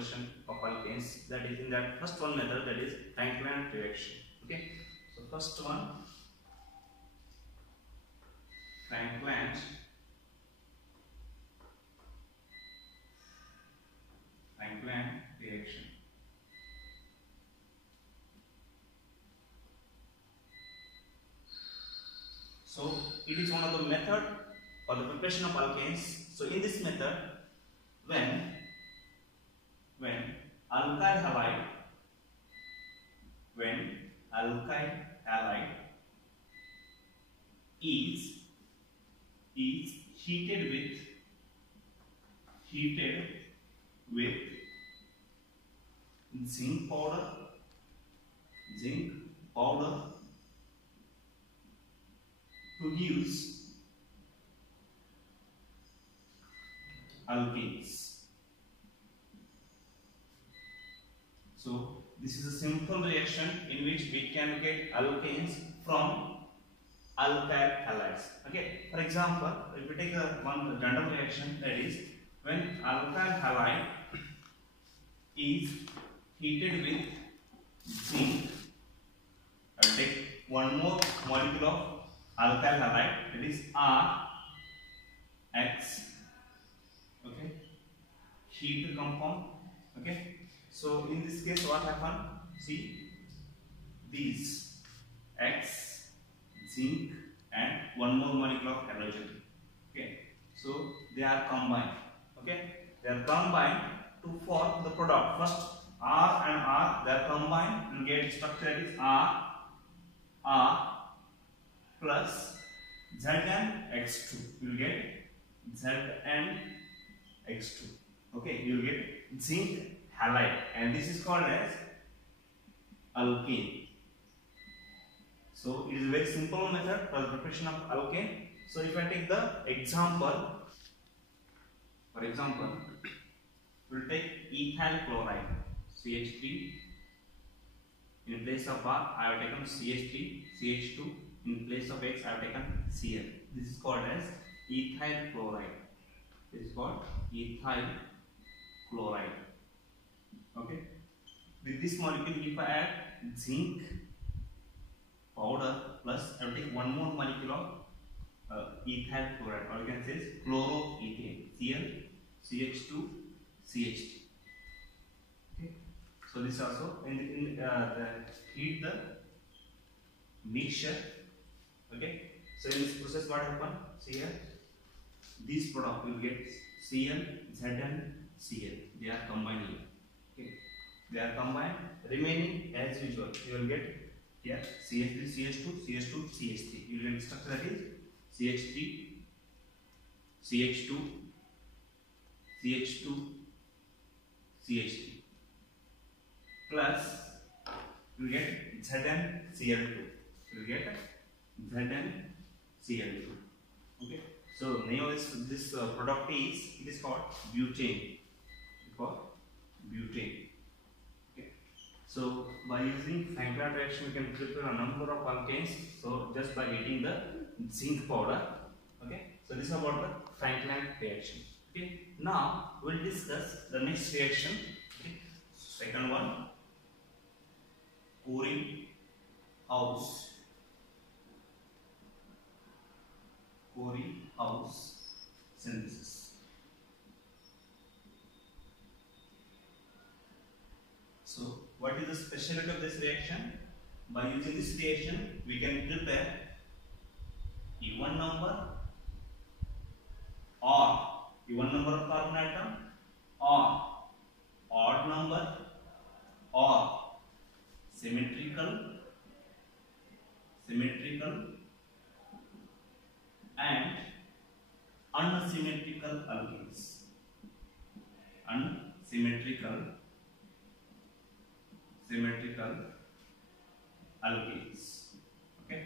preparation of alkanes. That is in that first one method, that is Frank-Land reaction. Okay, so first one, Frank-Land reaction. So it is one of the method for the preparation of alkanes. So in this method, when alkyl halide is heated with zinc powder produce alkanes. So this is a simple reaction in which we can get alkanes from alkyl halides. Okay, for example, if we take one random reaction, that is when alkyl halide is heated with zinc, I will take one more molecule of alkyl halide, that is RX. Okay, heat compound. Okay, so in this case what happened? See, these X, zinc and one more molecule of halogen. Okay, so they are combined. Okay, they are combined to form the product. First R and R, they are combined and get structure, that is R plus ZnX2. You will get ZnX2. Okay, you will get zinc halide, and this is called as alkane. So it is a very simple method for the preparation of alkane. So if I take the example, for example, we will take ethyl chloride, CH3. In place of R, I have taken CH3, CH2. In place of X, I have taken Cl. This is called as ethyl chloride. This is called ethyl chloride. Okay. With this molecule, if I add zinc powder plus I will take one more molecule of ethyl chloride, or you can say chloroethane, Cl, CH2, CH3. Okay. So this also in heat the mixture. Okay. So in this process, what happen? See here, this product will get Cl, Zn, Cl. They are combined here. Okay. They are combined. Remaining as usual, you will get here CH3, CH2, CH2, CH3. You will get structure, that is CH3, CH2, CH2, CH3 plus you will get ZnCl2. You will get ZnCl2. Okay. So name of this product is, it is called butane. It is called butane. Okay. So by using Frank-Land reaction, we can prepare a number of alkanes. So just by heating the zinc powder. Okay. So this is about the Frank-Land reaction. Okay. Now we will discuss the next reaction. Okay. Second one, Corey-House synthesis. So what is the specialty of this reaction? By using this reaction, we can prepare even number of carbon atom, or odd number, or symmetrical and unsymmetrical alkanes. Okay.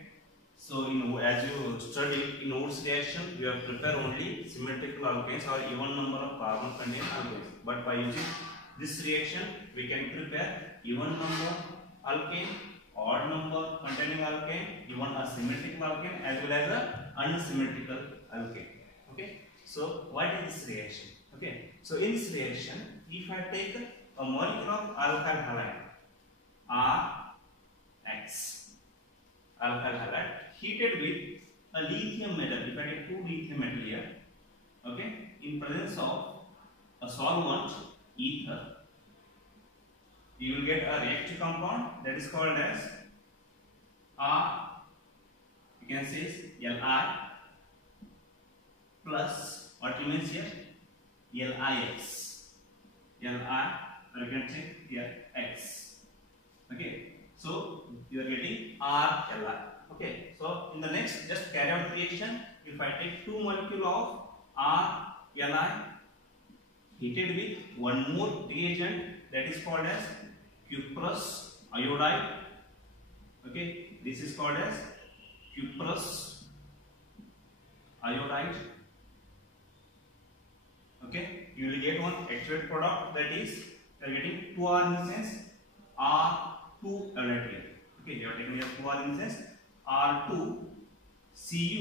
So as you study in Wurtz reaction, you have prepared only symmetrical alkanes or even number of carbon containing alkanes. But by using this reaction, we can prepare even number alkane, odd number containing alkane, even a symmetrical alkane as well as a unsymmetrical alkane. Okay. So what is this reaction? Okay. So in this reaction, if I take a molecule of alkyl halide RX, alkyl halide, heated with a lithium metal. If I take two lithium metal here, okay, in presence of a solvent ether, you will get a reactive compound that is called as you can say Li plus what remains here, LiX, Li, or you can say here X. Okay, so you are getting RLi. Okay, so in the next, just carry out the reaction. If I take two molecule of RLi heated with one more reagent that is called as cuprous iodide. Okay, this is called as cuprous iodide. Okay, you will get one actual product, that is you are getting 2R in the sense R2 iodide here. Okay, you are taking here 2R in the sense R2 Cu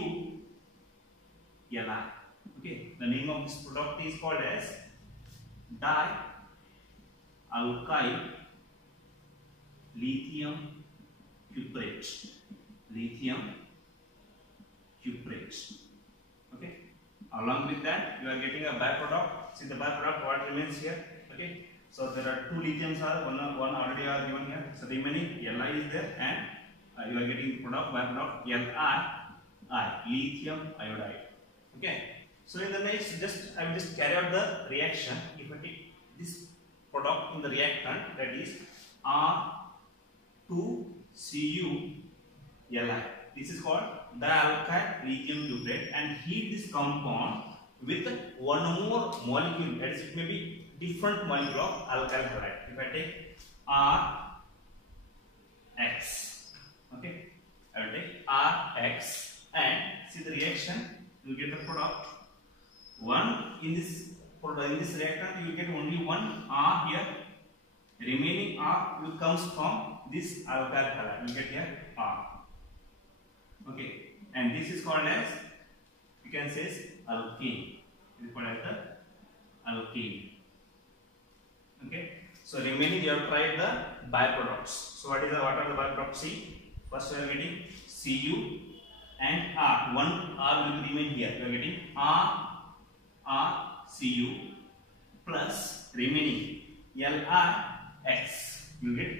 Li. Okay, the name of this product is called as dialkyl lithium cuprate. Lithium cuprate. Okay. Along with that, you are getting a byproduct. See the byproduct what remains here. Okay. So there are two lithiums are one already are given here. So remaining Li is there, and you are getting product byproduct Li, lithium iodide. Okay. So in the next, I will just carry out the reaction. If I take this product in the reactant, that is R2Cu Li. This is called dialkyl lithium cuprate, and heat this compound with one more molecule, that is it may be different molecule of alkyl halide. If I take Rx, okay, I will take Rx and see the reaction, you will get the product. One in this reactant you will get only one R here, remaining R will comes from this alkyl halide. You get here R. Okay, and this is called as, you can say, alkane. This is called as the alkane. Okay, so remaining you have tried the byproducts. So what are the byproducts? See, first we are getting Cu and R. One R will remain here. We are getting Cu plus remaining LiX. You get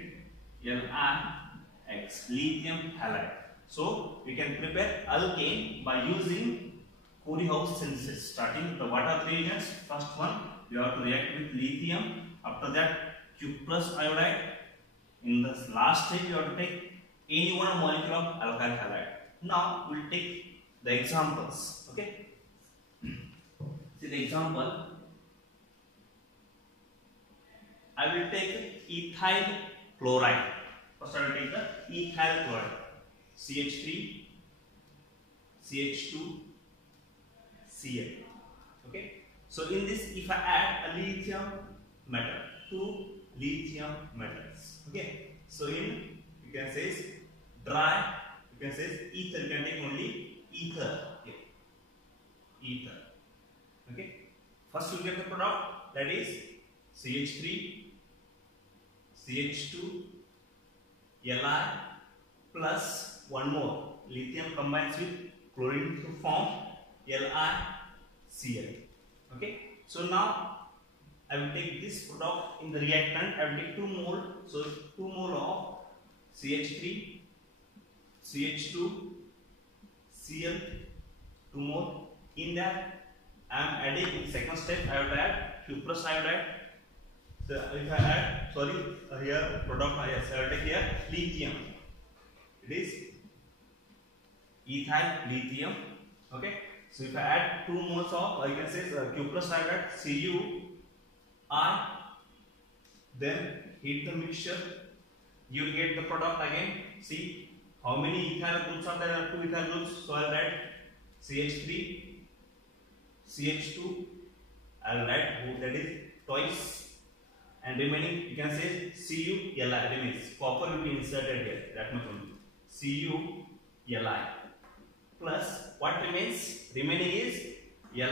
LiX, lithium halide. So we can prepare alkane by using Cory-House synthesis. Starting with the water reagents, first one you have to react with lithium. After that, cuprous iodide. In the last stage, you have to take any one molecule of alkyl halide. Now we will take the examples. Okay. See the example. I will take ethyl chloride. First, I will take the ethyl chloride. CH3, CH2, Cl. Okay. So in this, if I add a lithium metal, two lithium metals. Okay. So in, you can say dry, you can say ether. You can take only ether here. Ether. Okay. First you get the product, that is CH3, CH2, Li plus one more lithium combines with chlorine to form LiCl. Okay. So now I will take this product in the reactant. I will take 2 mole. So 2 mole of CH3, CH2, Cl, 2 mole. In that I am adding, in second step I will add cuprous iodide. So if I add, here product yes, I will take here lithium. It is ethyl lithium. Okay. So if I add 2 moles of, you can say cuprous iodide, Cu, I, then heat the mixture, you will get the product again. See how many ethyl groups are there? 2 ethyl groups. So I will write CH3, CH2, I will write that is twice, and remaining you can say Cu, Li remains. Copper will be inserted here, that much only. Cu, Li plus what remains? Remaining is Li.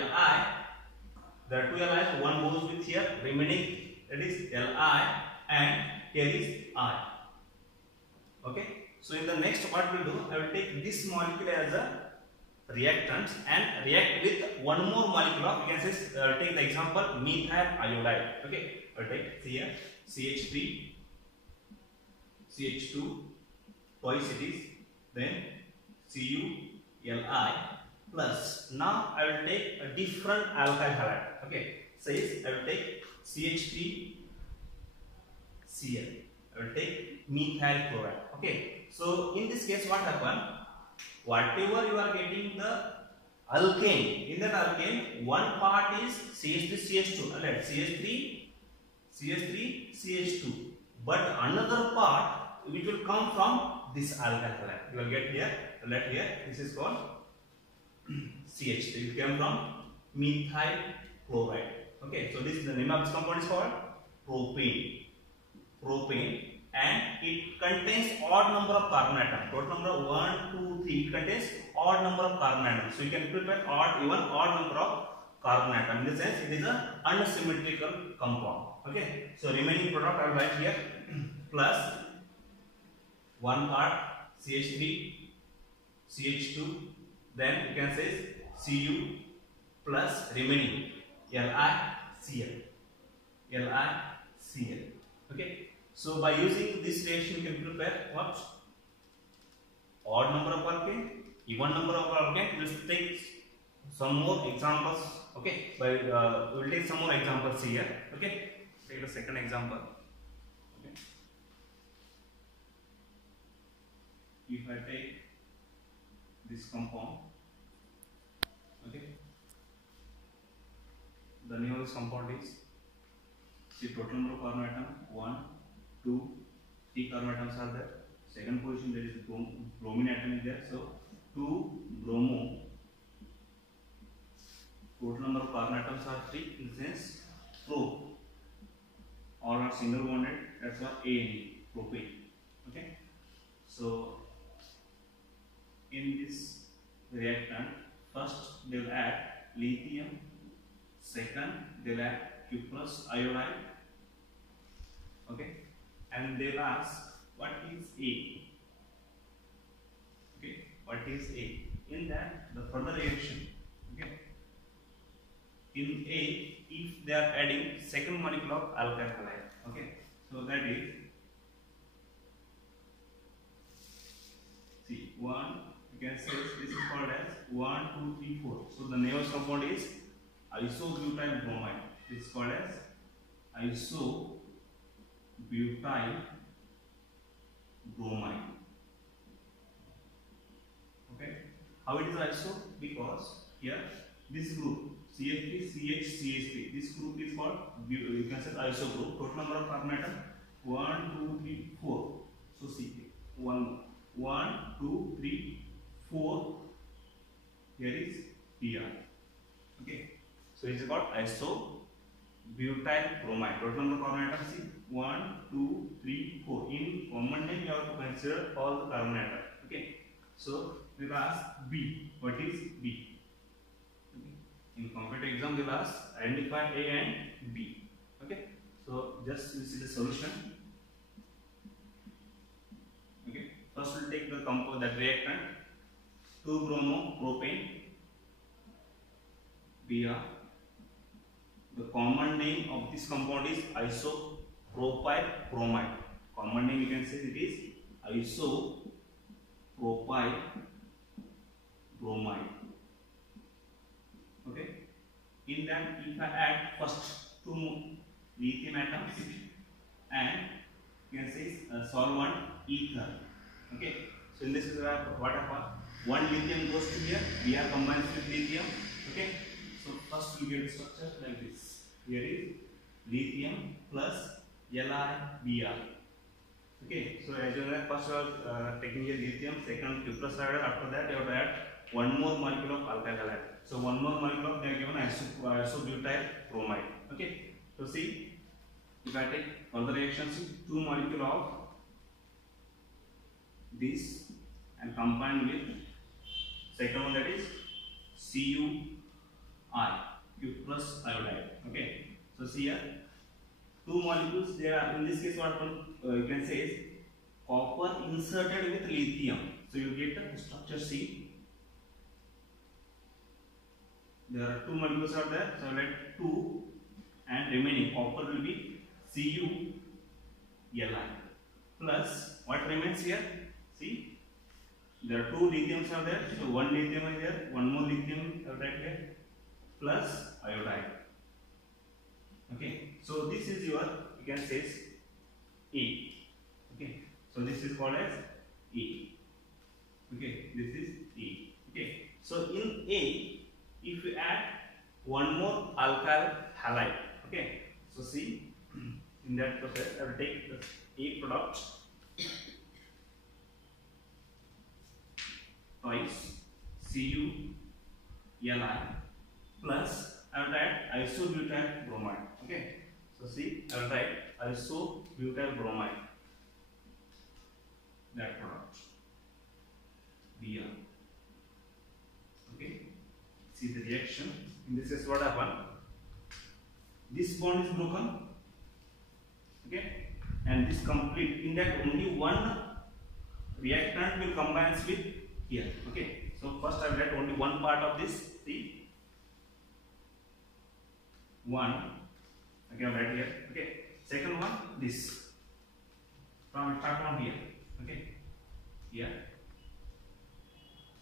There are 2 Li's, one goes with here, remaining that is Li, and here is I. Okay. So in the next what we'll do, I will take this molecule as a reactant and react with one more molecule of, you can say, take the example methyl iodide. Okay. I will take here CH3, CH2, twice it is, then CuLi plus. Now I will take a different alkyl halide. Okay. Says I will take CH3Cl. I will take methyl chloride. Okay. So in this case, what happened? Whatever you are getting the alkane, in that alkane, one part is CH3CH2, right? CH3CH2. But another part which will come from this alkyl halide. You will get here, let here. This is called CH3. It came from methyl chloride. Okay. So this, the name of this compound is called propane. Propane. And it contains odd number of carbon atoms. Total number 1, 2, 3. It contains odd number of carbon atoms. So you can prepare even odd number of carbon atoms. In this sense, it is an unsymmetrical compound. Okay. So remaining product I will write here plus one part CH3, CH2. Then you can say Cu plus remaining LiCl. LiCl. Okay. So by using this reaction, you can prepare what? Odd number of alkane, even number of alkane. Let's take some more examples. Okay, we will take some more examples here. Okay, take the second example. Okay, if I take this compound, okay, the name of this compound is, the total number of carbon atom 1, 2, 3 carbon atoms are there. Second position there is bromine atom is there. So 2 bromo. Total number of carbon atoms are 3. In the sense pro. All are single bonded. That's why A and E, propane. Okay. So in this reactant, first they will add lithium. Second they will add cuprous iodide. Okay. And they will ask what is A. Okay, what is A? In that, the further reaction. Okay, in A, if they are adding second molecule of alkyl halide. Okay, so that is, see, 1. You can say this is called as 1, 2, 3, 4. So the name of the compound is isobutyl bromide. This is called as isobutyl bromide. Okay. How it is iso? Because here this group CH3CH3, this group is called, you can say iso group. Total number of carbon atom 1, 2, 3, 4. So see 1, 2, 3, 4. Here is Br. Okay. So it is called isobutyl bromide. Total number of carbon atoms is 1, 2, 3, 4. In common name, you have to consider all the carbon atoms. Okay. So we will ask B. What is B? Okay. In competitive exam, they will ask identify A and B. Okay. So just this is the solution. Okay. First we will take the compound, that reactant 2 bromo propane Br. The common name of this compound is isopropyl bromide. Common name you can say it is isopropyl bromide. Okay. In that, if I add first 2 lithium atoms and you can say solvent ether. Okay. So in this is what happens. One lithium goes to here. Br combines with lithium. Okay. So first we get the structure like this. Here is lithium plus LiBr. Okay. So as you know, first you are taking here lithium, second cuprous iodide. After that you have to add one more molecule of alkyl halide. So one more molecule of, they are given isobutyl bromide. Okay. So see, if I take further reactions, 2 molecule of this and combine with second one, that is CuI, cuprous iodide. Okay. So see here, two molecules. There are, in this case, what you can say is copper inserted with lithium. So you get the structure C. There are two molecules are there. So let 2 and remaining copper will be CuLi plus what remains here. See, there are two lithiums are there. So one lithium is there, one more lithium right here plus iodide. Okay, so this is your, you can say A. Okay, so this is called as A. Okay, this is A. Okay, so in A, if you add one more alkyl halide, okay, so see, in that process I will take the A product twice CuLi plus I will add isobutyl bromide. Okay, so see, I will write isobutyl bromide, that product Br. Okay, see the reaction. In this case, what happened? This bond is broken. Okay, and this complete. In that, only one reactant will combine with here. Okay, so first I will write only one part of this. See, one. Okay, I will write here. Okay, second one, this. From start from here. Okay, here.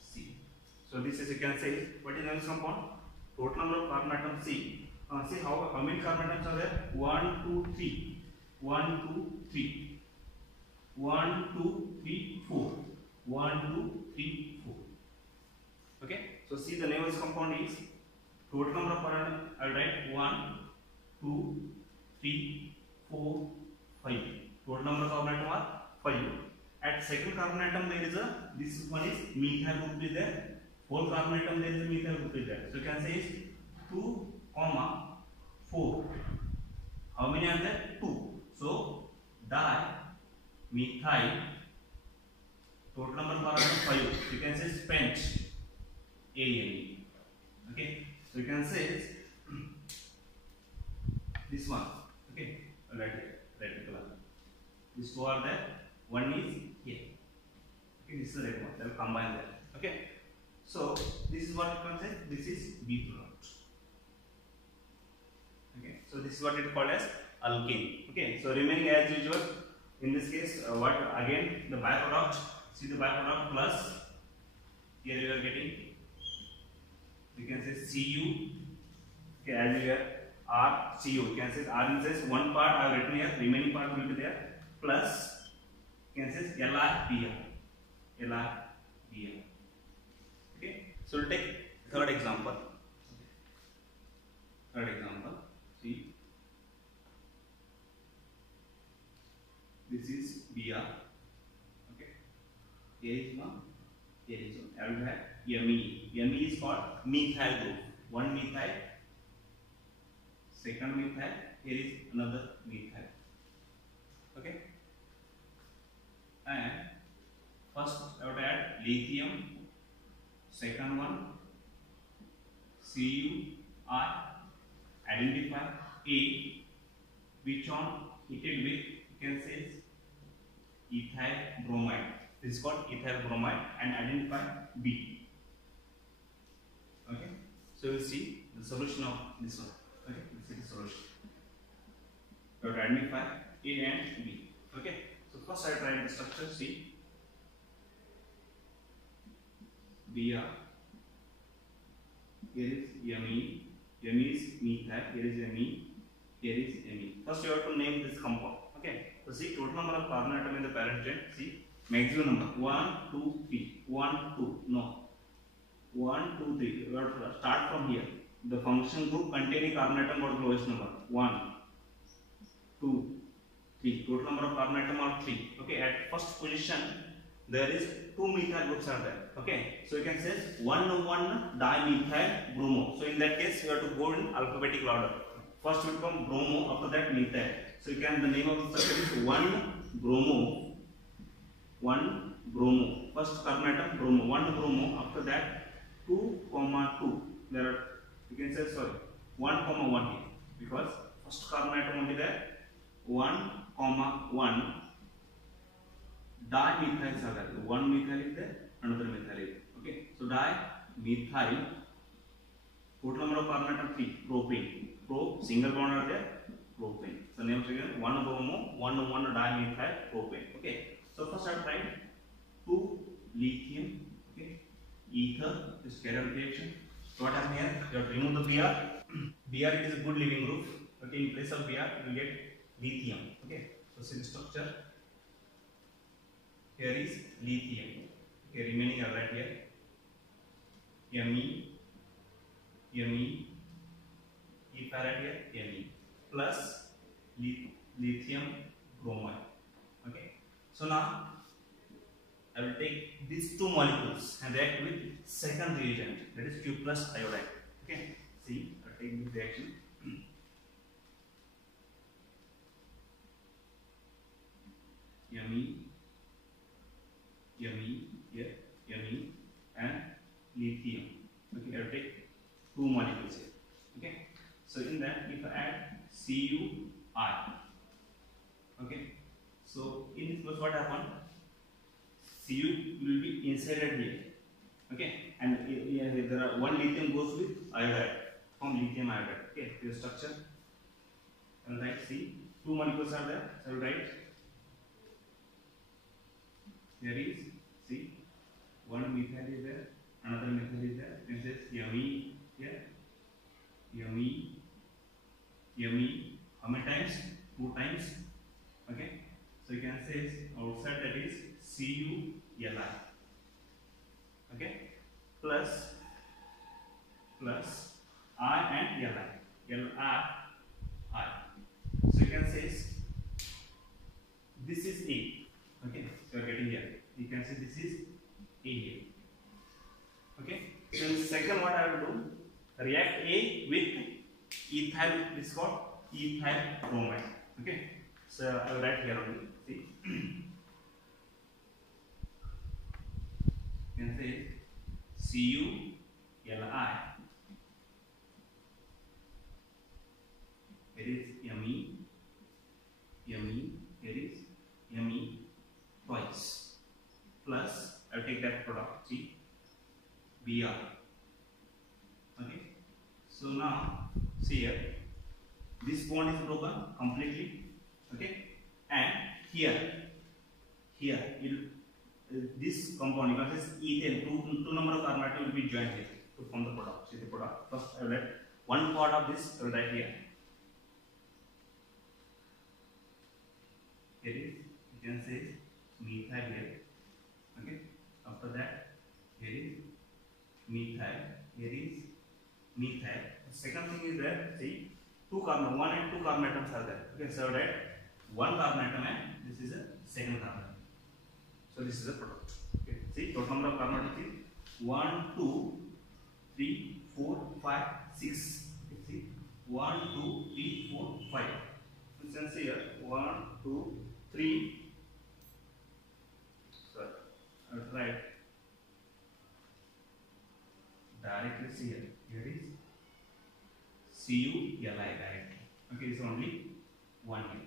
C. So this is, you can say, what is the compound? Total number of carbon atoms C. See how many carbon atoms are there? 1, 2, 3. 1, 2, 3. 1, 2, 3, 4. 1, 2, 3, 4. Okay. So see the name of this compound is total number of carbon atoms. I will write 1, 2, 3, 4, 5. Total number of carbon atoms are 5. At second carbon atom there is a, this one is methyl group is there. Fourth carbon atom there is a methyl group is there. So you can say is 2, 4. How many are there? 2. So dimethyl, total number of carbon atom 5. You can say spent AME. Okay. So you can say this one. Okay. Red color. These two are there. One is here. Okay, this is the red one. They will combine there. Okay. So this is what you can say. This is B product. Okay. So this is what it is called as alkane. Okay. So remaining as usual. In this case, what again the byproduct? See the byproduct plus. Here you are getting. You can say Cu. Okay, as you are Cu. You can say R in this one part I have written here. Remaining part will be there. Plus. You can say LiBr. Okay, so we'll take third example. See, this is Br. Okay, here is one. I will have Me. Me is called methyl group. One methyl, second methyl. Here is another methyl. Okay. And first I would add lithium, second one Cu, identify A, which one heated with, you can say ethyl bromide. This is called ethyl bromide, and identify B. Okay, so you see the solution of this one. Okay, this is the solution. You have to identify A and B. Okay. So first I try the structure. See, Br. Here is Me. Me is methyl. Here is Me. Here is Me. First you have to name this compound. Okay. So see total number of carbon atom in the parent chain. See maximum number 1, 2, 3. 1, 2. No. 1, 2, 3. You have to start from here. The function group containing carbon atom got the lowest number. 1, 2, 3. Total number of carbon atom are 3. Okay, at first position there is 2 methyl groups are there. Okay, so you can say 1 dimethyl bromo. So in that case you have to go in alphabetical order. First will come bromo, after that methyl. So you can, the name of the structure is 1 bromo. First carbon atom bromo. 1 bromo. After that 2, 2. There are, you can say 1, 1 here, because first carbon atom only there. 1, 1 dimethyls are there. One methyl is there, another methyl is there. Okay, so dimethyl. Total number of carbon atom 3. Propane. Single bond are there. Propane. So name again 1 bromo, 1 dimethyl propane. Okay. So first I write 2 lithium. Okay. Ether is carrier reaction. So what happens here? You have to remove the Br. Br it is a good leaving group. Okay. In place of Br, you will get lithium. Okay. So see the structure. Here is lithium. Okay. Remaining are right here. Me. E farad here, Me plus lithium bromide. Okay. So now I will take these two molecules and react with second reagent, that is Q plus iodide. Okay. See, I take this reaction. Me here, Me and lithium. Okay, I will take two molecules here. Okay, so in that if I add CuI, okay, so in this process what happened? Cu will be inserted here. Okay, and there are one lithium goes with iodide, from lithium iodide. Okay, the structure. And write C. Two molecules are there. I will write. There is C. One methyl is there. Another methyl is there. This is Me here. Me. How many times? 2 times. Okay. So you can say outside that is CuLi. Okay. Plus I and Li. Li. So you can say this is A. Okay. So you are getting here. You can say this is A here. Okay. So in second what I will do? React A with ethyl. This is called ethyl bromide. Okay. So I will write here only. See. You can say CuLi. Here is Me. Here is Me twice. Plus I will take that product. See. Br. Okay. So now see here, this bond is broken completely. Okay, and here this compound, you can say ethane, two number of carbon atom will be joined here to form the product. See the product. First I will write one part of this. I will write here. Here is, you can say methyl here. Okay. After that here is methyl. Here is methyl. The second thing is that see one and two carbon atoms are there. Okay, so that one carbon atom and this is a second carbon atom. So this is a product. Okay, see total number of carbon atoms is 1, 2, 3, 4, 5, 6. Okay, see 1, 2, 3, 4, 5. You can see here 1, 2, 3. So I will write directly. See here. Here is CuLi directly. Okay, it's only 1 here.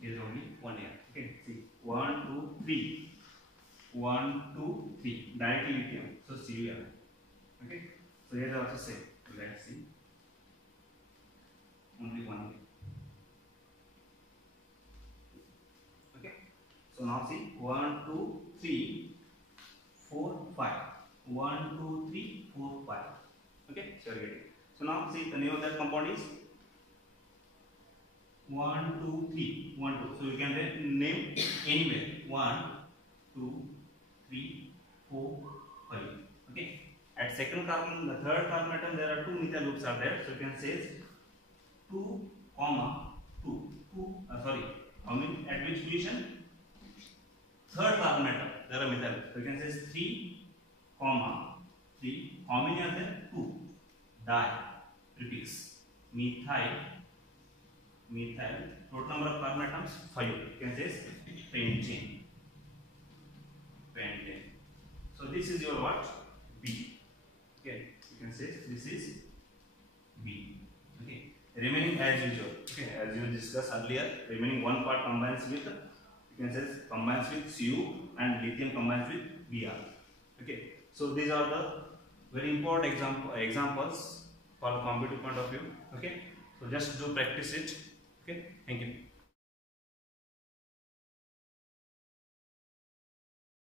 It is only 1 here. Okay, see 1, 2, 3. 1, 2, 3. Directly lithium. So CuLi. Okay, so here I also say, let's see. Only 1 here. Okay, so now see 1, 2, 3, 4, 5. 1, 2, 3, 4, 5. Okay, so you are getting. So now see the name of that compound is 1, 2, 3. 1, 2. So you can name anywhere. 1, 2, 3, 4, 5. Okay. At second carbon, the third carbon atom, there are 2 methyl groups are there. So you can say 2, 2. I mean at which position? Third carbon atom. There are methyl. So you can say 3, 3. How many are there? 2. Di. Repeats. Methyl. Total number of carbon atoms 5. You can say pentane. So this is your what? B. Okay. You can say this is B. Okay. remaining as usual. Okay, as you discussed earlier, remaining one part combines with, you can say, combines with Cu and lithium combines with Br. Okay, so these are the very important examples for competitive point of view. Okay, so just do practice it. Okay, thank you.